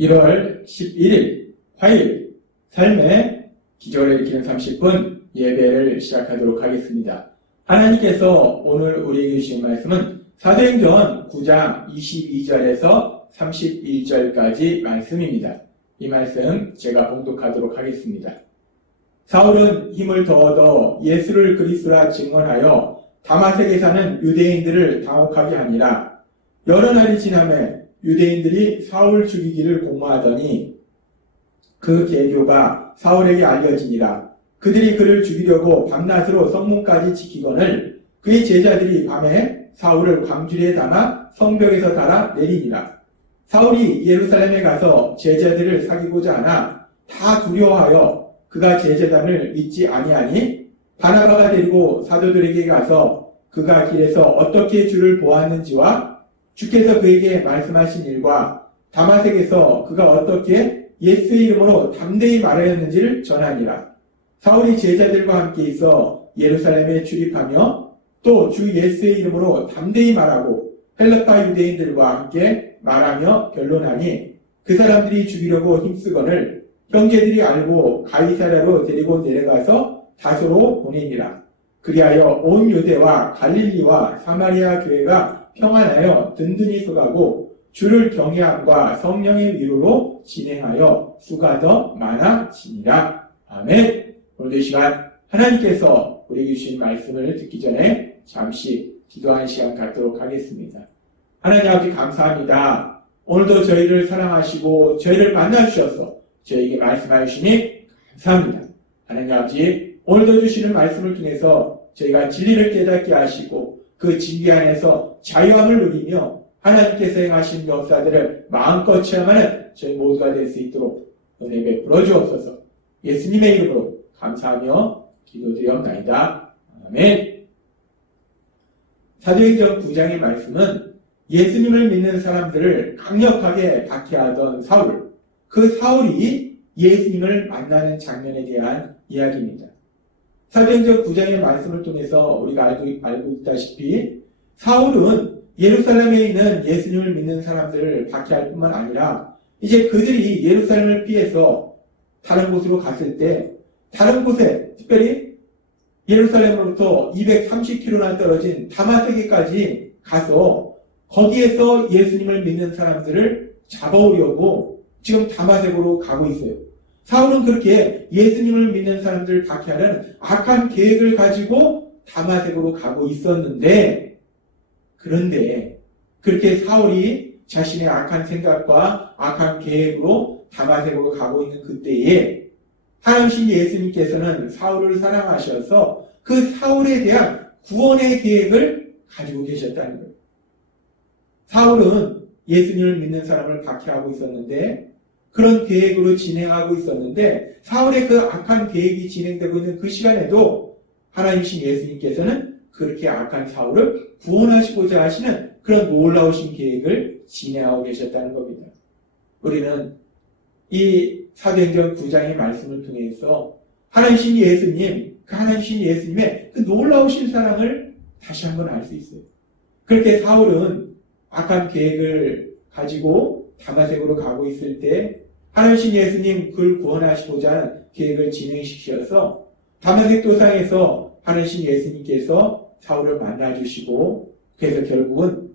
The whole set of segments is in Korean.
1월 11일 화요일 삶의 기적을 읽히는 30분 예배를 시작하도록 하겠습니다. 하나님께서 오늘 우리에게 주신 말씀은 사도행전 9장 22절에서 31절까지 말씀입니다. 이 말씀 제가 봉독하도록 하겠습니다. 사울은 힘을 더 얻어 예수를 그리스도라 증언하여 다마섹에 사는 유대인들을 당혹하게 하니라. 여러 날이 지나매 유대인들이 사울 죽이기를 공모하더니 그 계교가 사울에게 알려지니라. 그들이 그를 죽이려고 밤낮으로 성문까지 지키거늘 그의 제자들이 밤에 사울을 광주리에 담아 성벽에서 달아 내리니라. 사울이 예루살렘에 가서 제자들을 사귀고자 하나 다 두려워하여 그가 제자단을 믿지 아니하니 바나바가 데리고 사도들에게 가서 그가 길에서 어떻게 주를 보았는지와 주께서 그에게 말씀하신 일과 다마섹에서 그가 어떻게 예수의 이름으로 담대히 말하였는지를 전하니라. 사울이 제자들과 함께 있어 예루살렘에 출입하며 또 주 예수의 이름으로 담대히 말하고 헬라파 유대인들과 함께 말하며 변론하니 그 사람들이 죽이려고 힘쓰거늘 형제들이 알고 가이사랴로 데리고 내려가서 다소로 보내니라. 그리하여 온 유대와 갈릴리와 사마리아 교회가 평안하여 든든히 서가고 주를 경외함과 성령의 위로로 진행하여 수가 더 많아지니라. 아멘. 오늘 이 시간 하나님께서 우리에게 주신 말씀을 듣기 전에 잠시 기도하는 시간 갖도록 하겠습니다. 하나님 아버지 감사합니다. 오늘도 저희를 사랑하시고 저희를 만나주셔서 저희에게 말씀하여 주시니 감사합니다. 하나님 아버지 오늘도 주시는 말씀을 통해서 저희가 진리를 깨닫게 하시고 그 진리 안에서 자유함을 누리며 하나님께서 행하신 역사들을 마음껏 체험하는 저희 모두가 될 수 있도록 은혜 베풀어 주옵소서. 예수님의 이름으로 감사하며 기도드리옵나이다. 아멘. 사도행전 9장의 말씀은 예수님을 믿는 사람들을 강력하게 박해하던 사울, 그 사울이 예수님을 만나는 장면에 대한 이야기입니다. 사도행전 9장의 말씀을 통해서 우리가 알고 있다시피 사울은 예루살렘에 있는 예수님을 믿는 사람들을 박해할 뿐만 아니라 이제 그들이 예루살렘을 피해서 다른 곳으로 갔을 때 다른 곳에 특별히 예루살렘으로부터 230km나 떨어진 다마섹에까지 가서 거기에서 예수님을 믿는 사람들을 잡아오려고 지금 다마섹으로 가고 있어요. 사울은 그렇게 예수님을 믿는 사람들을 박해하는 악한 계획을 가지고 다마섹으로 가고 있었는데 그런데 그렇게 사울이 자신의 악한 생각과 악한 계획으로 다마섹으로 가고 있는 그때에 하나님 예수님께서는 사울을 사랑하셔서 그 사울에 대한 구원의 계획을 가지고 계셨다는 거예요. 사울은 예수님을 믿는 사람을 박해하고 있었는데 그런 계획으로 진행하고 있었는데 사울의 그 악한 계획이 진행되고 있는 그 시간에도 하나님이신 예수님께서는 그렇게 악한 사울을 구원하시고자 하시는 그런 놀라우신 계획을 진행하고 계셨다는 겁니다. 우리는 이 사도행전 9장의 말씀을 통해서 하나님이신 예수님, 그 하나님이신 예수님의 그 놀라우신 사랑을 다시 한번 알 수 있어요. 그렇게 사울은 악한 계획을 가지고 다마섹으로 가고 있을 때 하나님이신 예수님 그를 구원하시고자 하는 계획을 진행시키셔서 다마섹 도상에서 하나님이신 예수님께서 사울을 만나주시고 그래서 결국은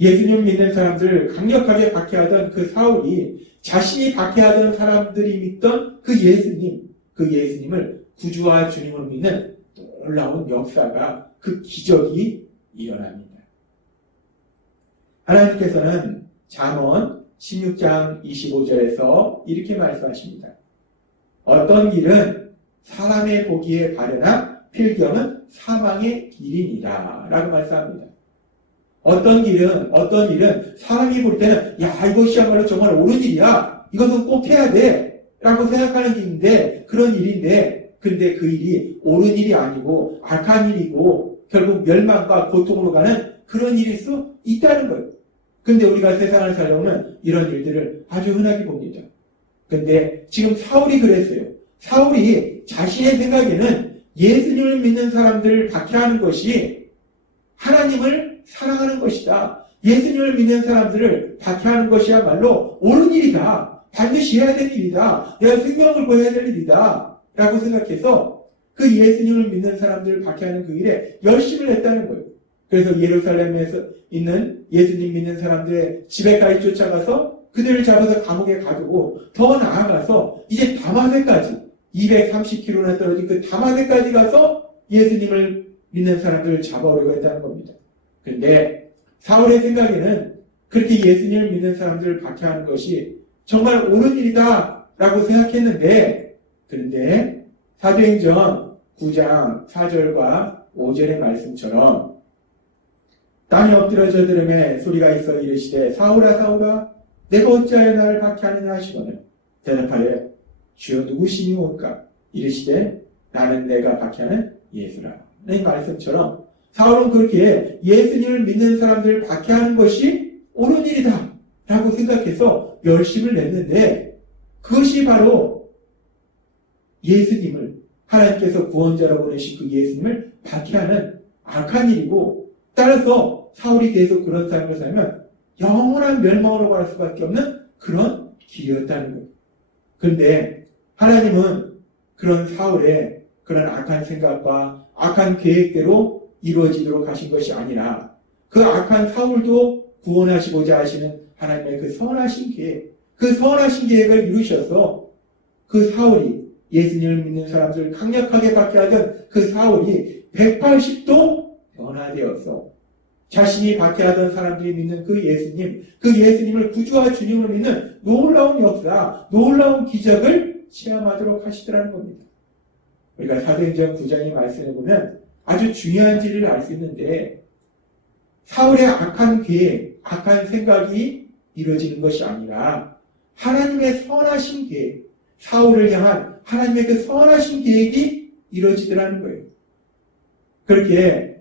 예수님 믿는 사람들을 강력하게 박해하던 그 사울이 자신이 박해하던 사람들이 믿던 그 예수님을 구주와 주님으로 믿는 놀라운 역사가 그 기적이 일어납니다. 하나님께서는 잠언 16장 25절에서 이렇게 말씀하십니다. 어떤 길은 사람의 보기에 바르나 필경은 사망의 길이니라 라고 말씀합니다. 어떤 일은 사람이 볼 때는 야 이것이야말로 정말 옳은 일이야 이것은 꼭 해야 돼 라고 생각하는 길인데 그런 일인데 근데 그 일이 옳은 일이 아니고 악한 일이고 결국 멸망과 고통으로 가는 그런 일일 수 있다는 거예요. 근데 우리가 세상을 살려면 이런 일들을 아주 흔하게 봅니다. 근데 지금 사울이 그랬어요. 사울이 자신의 생각에는 예수님을 믿는 사람들을 박해하는 것이 하나님을 사랑하는 것이다. 예수님을 믿는 사람들을 박해하는 것이야말로 옳은 일이다. 반드시 해야 될 일이다. 내가 생명을 보여야 될 일이다. 라고 생각해서 그 예수님을 믿는 사람들을 박해하는 그 일에 열심을 냈다는 거예요. 그래서 예루살렘에서 있는 예수님 믿는 사람들의 집에까지 쫓아가서 그들을 잡아서 감옥에 가두고 더 나아가서 이제 다마섹까지 230km나 떨어진 그 다마섹까지 가서 예수님을 믿는 사람들을 잡아오려고 했다는 겁니다. 그런데 사울의 생각에는 그렇게 예수님을 믿는 사람들을 박해하는 것이 정말 옳은 일이다 라고 생각했는데, 그런데 사도행전 9장 4절과 5절의 말씀처럼 땅에 엎드려져 들음에 소리가 있어 이르시되 사울아 사울아 내가 어찌하여 나를 박해하느냐 하시거늘 대답하여 주여 누구시니오까 이르시되 나는 내가 박해하는 예수라. 이 말씀처럼 사울은 그렇게 예수님을 믿는 사람들을 박해하는 것이 옳은 일이다 라고 생각해서 열심을 냈는데, 그것이 바로 예수님을, 하나님께서 구원자로 보내신 그 예수님을 박해하는 악한 일이고, 따라서 사울이 계속 그런 삶을 살면 영원한 멸망으로 갈 수밖에 없는 그런 길이었다는 거예요. 그런데 하나님은 그런 사울의 그런 악한 생각과 악한 계획대로 이루어지도록 하신 것이 아니라 그 악한 사울도 구원하시고자 하시는 하나님의 그 선하신 계획, 그 선하신 계획을 이루셔서 그 사울이, 예수님을 믿는 사람들을 강력하게 박해하던 그 사울이 180도 변화되어서 자신이 박해하던 사람들이 믿는 그 예수님을 구주와 주님으로 믿는 놀라운 역사, 놀라운 기적을 체험하도록 하시더라는 겁니다. 우리가 사도행전 9장의 말씀을 보면 아주 중요한 진리를 알 수 있는데, 사울의 악한 계획, 악한 생각이 이루어지는 것이 아니라 하나님의 선하신 계획, 사울을 향한 하나님의 그 선하신 계획이 이루어지더라는 거예요. 그렇게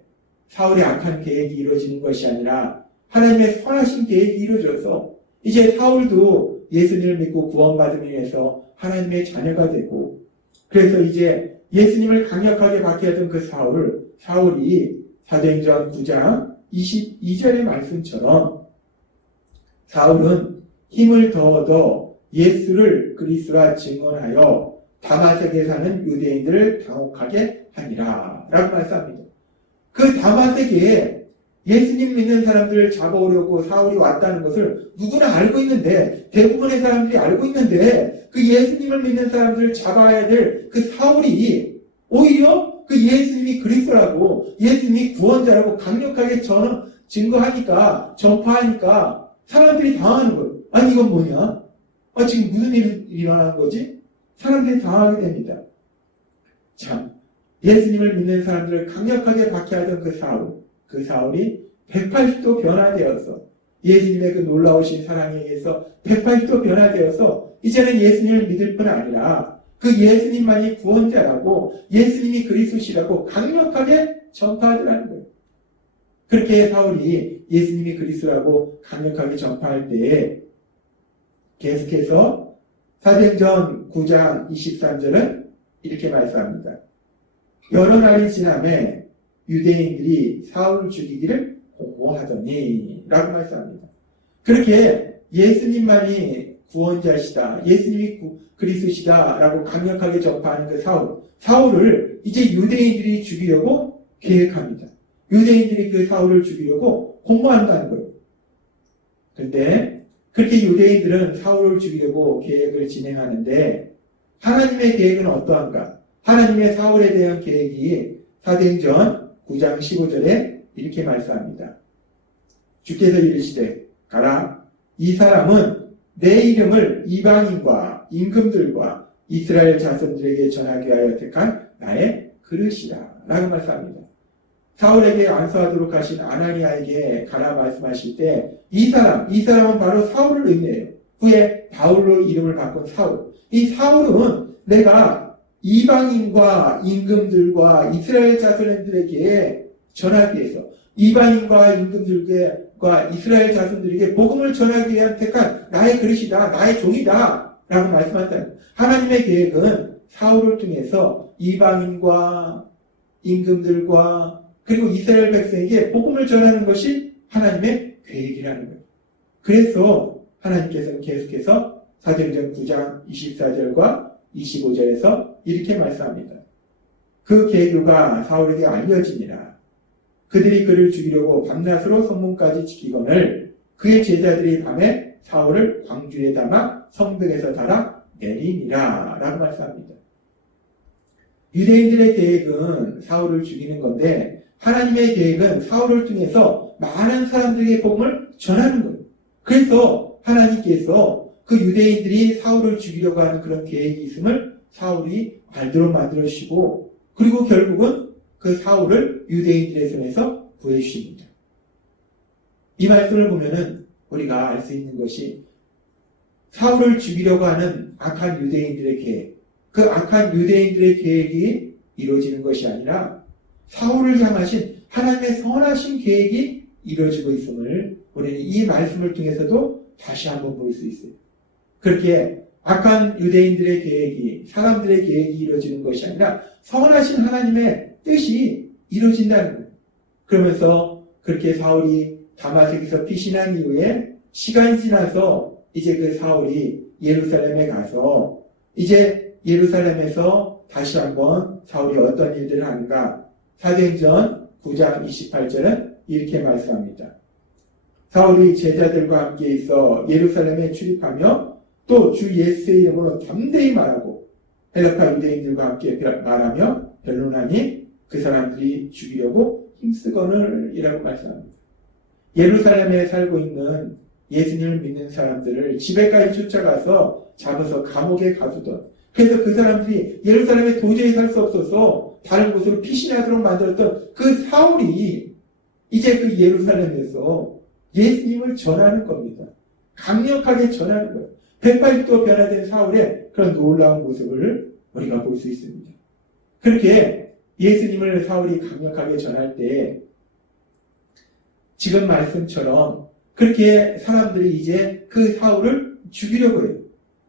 사울의 악한 계획이 이루어지는 것이 아니라 하나님의 선하신 계획이 이루어져서 이제 사울도 예수님을 믿고 구원받음에 의해서 하나님의 자녀가 되고, 그래서 이제 예수님을 강력하게 박해하던 그 사울이 사도행전 9장 22절의 말씀처럼 사울은 힘을 더 얻어 예수를 그리스도라 증언하여 다마섹에 사는 유대인들을 당혹하게 하니라 라고 말씀합니다. 그 다마섹에 예수님 믿는 사람들을 잡아오려고 사울이 왔다는 것을 누구나 알고 있는데, 대부분의 사람들이 알고 있는데, 그 예수님을 믿는 사람들을 잡아야 될 그 사울이 오히려 그 예수님이 그리스도라고, 예수님이 구원자라고 강력하게 증거하니까, 전파하니까 사람들이 당하는 거예요. 아니 이건 뭐냐? 지금 무슨 일이 일어나는 거지? 사람들이 당하게 됩니다. 참, 예수님을 믿는 사람들을 강력하게 박해하던 그 사울이 180도 변화되어서 예수님의 그 놀라우신 사랑에 의해서 180도 변화되어서 이제는 예수님을 믿을 뿐 아니라 그 예수님만이 구원자라고, 예수님이 그리스도시라고 강력하게 전파하더라는 거예요. 그렇게 사울이 예수님이 그리스도라고 강력하게 전파할 때에 계속해서 사도행전 9장 23절은 이렇게 말씀합니다. 여러 날이 지남에 유대인들이 사울을 죽이기를 공모하더니 라고 말씀합니다. 그렇게 예수님만이 구원자시다, 예수님이 그리스도시다 라고 강력하게 전파하는 그 사울을 이제 유대인들이 죽이려고 계획합니다. 유대인들이 그 사울을 죽이려고 공모한다는 거예요. 그런데 그렇게 유대인들은 사울을 죽이려고 계획을 진행하는데, 하나님의 계획은 어떠한가? 하나님의 사울에 대한 계획이 사도행전 9장 15절에 이렇게 말씀합니다. 주께서 이르시되 가라, 이 사람은 내 이름을 이방인과 임금들과 이스라엘 자손들에게 전하기 위하여 택한 나의 그릇이라 라고 말씀합니다. 사울에게 안수하도록 하신 아나니아에게 가라 말씀하실 때 이 사람은 바로 사울을 의미해요. 후에 바울로 이름을 바꾼 사울. 이 사울은 내가 이방인과 임금들과 이스라엘 자손들에게 전하기 위해서, 이방인과 임금들과 이스라엘 자손들에게 복음을 전하기 위한 택한 나의 그릇이다, 나의 종이다 라고 말씀한다. 하나님의 계획은 사울을 통해서 이방인과 임금들과 그리고 이스라엘 백성에게 복음을 전하는 것이 하나님의 계획이라는 거예요. 그래서 하나님께서는 계속해서 사도행전 9장 24절과 25절에서 이렇게 말씀합니다. 그 계류가 사울에게 알려지니라. 그들이 그를 죽이려고 밤낮으로 성문까지 지키거늘 그의 제자들이 밤에 사울을 광주에 담아 성벽에서 달아 내리니라 라고 말씀합니다. 유대인들의 계획은 사울을 죽이는 건데 하나님의 계획은 사울을 통해서 많은 사람들에게 복음을 전하는 거예요. 그래서 하나님께서 그 유대인들이 사울을 죽이려고 하는 그런 계획이 있음을 사울이 알도록 만들어주시고 그리고 결국은 그 사울을 유대인들의 손에서 구해주십니다. 이 말씀을 보면은 우리가 알 수 있는 것이 사울을 죽이려고 하는 악한 유대인들의 계획, 그 악한 유대인들의 계획이 이루어지는 것이 아니라 사울을 향하신 하나님의 선하신 계획이 이루어지고 있음을 우리는 이 말씀을 통해서도 다시 한번 볼 수 있어요. 그렇게 악한 유대인들의 계획이, 사람들의 계획이 이루어지는 것이 아니라 선하신 하나님의 뜻이 이루어진다는 거예요. 그러면서 그렇게 사울이 다마섹에서 피신한 이후에 시간이 지나서 이제 그 사울이 예루살렘에 가서 이제 예루살렘에서 다시 한번 사울이 어떤 일들을 하는가. 사도행전 9장 28절은 이렇게 말씀합니다. 사울이 제자들과 함께 있어 예루살렘에 출입하며 또 주 예수의 이름으로 담대히 말하고 헬라파 유대인들과 함께 말하며 변론하니 그 사람들이 죽이려고 힘쓰거늘 이라고 말씀합니다. 예루살렘에 살고 있는 예수님을 믿는 사람들을 집에까지 쫓아가서 잡아서 감옥에 가두던, 그래서 그 사람들이 예루살렘에 도저히 살 수 없어서 다른 곳으로 피신하도록 만들었던 그 사울이 이제 그 예루살렘에서 예수님을 전하는 겁니다. 강력하게 전하는 거예요. 180도 변화된 사울의 그런 놀라운 모습을 우리가 볼 수 있습니다. 그렇게 예수님을 사울이 강력하게 전할 때 지금 말씀처럼 그렇게 사람들이 이제 그 사울을 죽이려고 해요.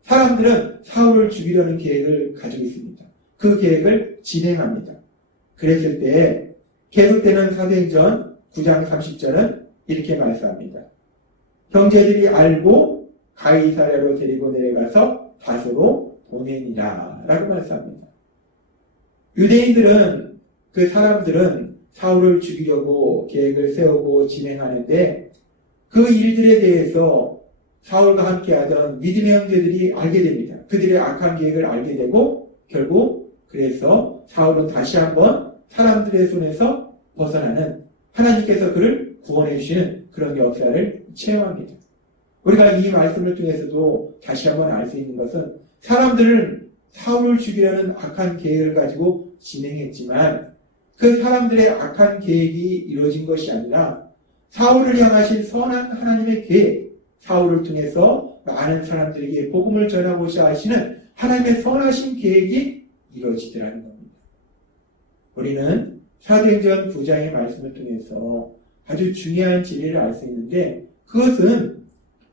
사람들은 사울을 죽이려는 계획을 가지고 있습니다. 그 계획을 진행합니다. 그랬을 때 계속되는 사도행전 9장 30절은 이렇게 말씀합니다. 형제들이 알고 가이사랴로 데리고 내려가서 다소로 보내니라 라고 말씀합니다. 유대인들은, 그 사람들은 사울을 죽이려고 계획을 세우고 진행하는데 그 일들에 대해서 사울과 함께하던 믿음의 형제들이 알게 됩니다. 그들의 악한 계획을 알게 되고 결국 그래서 사울은 다시 한번 사람들의 손에서 벗어나는, 하나님께서 그를 구원해 주시는 그런 역사를 체험합니다. 우리가 이 말씀을 통해서도 다시 한번 알 수 있는 것은 사람들은 사울을 죽이려는 악한 계획을 가지고 진행했지만 그 사람들의 악한 계획이 이루어진 것이 아니라 사울을 향하신 선한 하나님의 계획, 사울을 통해서 많은 사람들에게 복음을 전하고자 하시는 하나님의 선하신 계획이 이루어지더라는 겁니다. 우리는 사도행전 9장의 말씀을 통해서 아주 중요한 진리를 알 수 있는데 그것은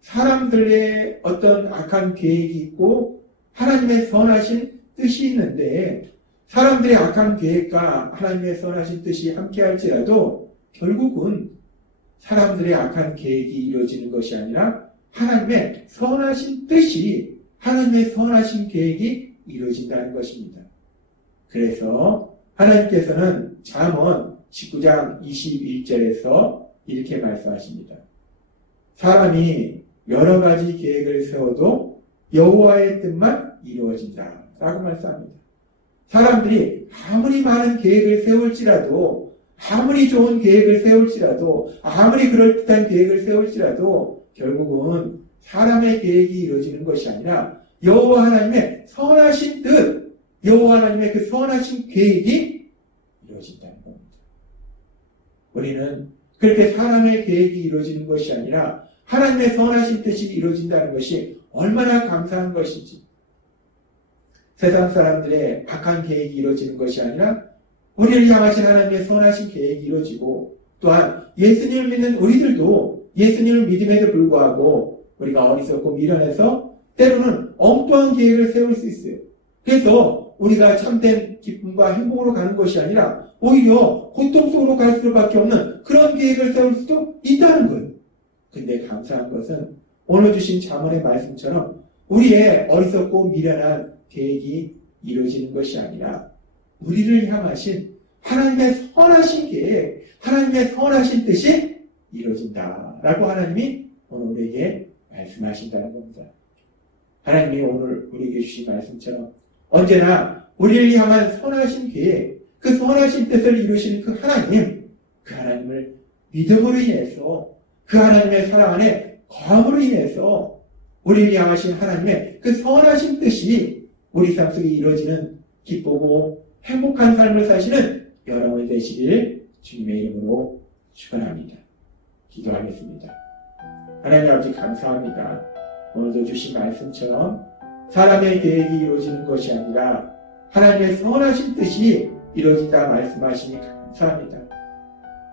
사람들의 어떤 악한 계획이 있고 하나님의 선하신 뜻이 있는데 사람들의 악한 계획과 하나님의 선하신 뜻이 함께 할지라도 결국은 사람들의 악한 계획이 이루어지는 것이 아니라 하나님의 선하신 뜻이, 하나님의 선하신 계획이 이루어진다는 것입니다. 그래서 하나님께서는 잠언 19장 21절에서 이렇게 말씀하십니다. 사람이 여러 가지 계획을 세워도 여호와의 뜻만 이루어진다 라고 말씀합니다. 사람들이 아무리 많은 계획을 세울지라도, 아무리 좋은 계획을 세울지라도, 아무리 그럴듯한 계획을 세울지라도 결국은 사람의 계획이 이루어지는 것이 아니라 여호와 하나님의 선하신 뜻, 여호와 하나님의 그 선하신 계획이 이루어진다는 겁니다. 우리는 그렇게 사람의 계획이 이루어지는 것이 아니라 하나님의 선하신 뜻이 이루어진다는 것이 얼마나 감사한 것인지, 세상 사람들의 악한 계획이 이루어지는 것이 아니라 우리를 향하신 하나님의 선하신 계획이 이루어지고 또한 예수님을 믿는 우리들도 예수님을 믿음에도 불구하고 우리가 어리석고 미련해서 때로는 엉뚱한 계획을 세울 수 있어요. 그래서 우리가 참된 기쁨과 행복으로 가는 것이 아니라 오히려 고통 속으로 갈 수밖에 없는 그런 계획을 세울 수도 있다는 거예요. 근데 감사한 것은 오늘 주신 잠언의 말씀처럼 우리의 어리석고 미련한 계획이 이루어지는 것이 아니라 우리를 향하신 하나님의 선하신 계획, 하나님의 선하신 뜻이 이루어진다라고 하나님이 오늘 우리에게 말씀하신다는 겁니다. 하나님이 오늘 우리에게 주신 말씀처럼 언제나 우리를 향한 선하신 계획, 그 선하신 뜻을 이루시는 그 하나님을 믿음으로 인해서 그 하나님의 사랑 안에 거함으로 인해서 우리를 향하신 하나님의 그 선하신 뜻이 우리 삶 속에 이루어지는 기쁘고 행복한 삶을 사시는 여러분이 되시길 주님의 이름으로 축원합니다. 기도하겠습니다. 하나님 아버지 감사합니다. 오늘도 주신 말씀처럼 사람의 계획이 이루어지는 것이 아니라 하나님의 선하신 뜻이 이루어진다 말씀하시니 감사합니다.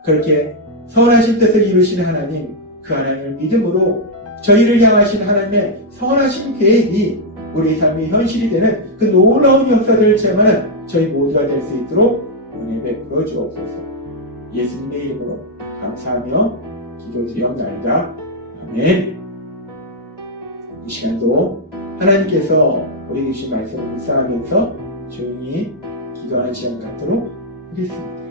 그렇게 선하신 뜻을 이루시는 하나님, 그 하나님을 믿음으로 저희를 향하신 하나님의 선하신 계획이 우리 삶의 현실이 되는 그 놀라운 역사들을 체험하는 저희 모두가 될 수 있도록 은혜 베풀어 주옵소서. 예수님의 이름으로 감사하며 기도드리옵나이다. 아멘. 이 시간도 하나님께서 우리에게 주신 말씀을 묵상하면서 조용히 기도하는 시간 갖도록 하겠습니다.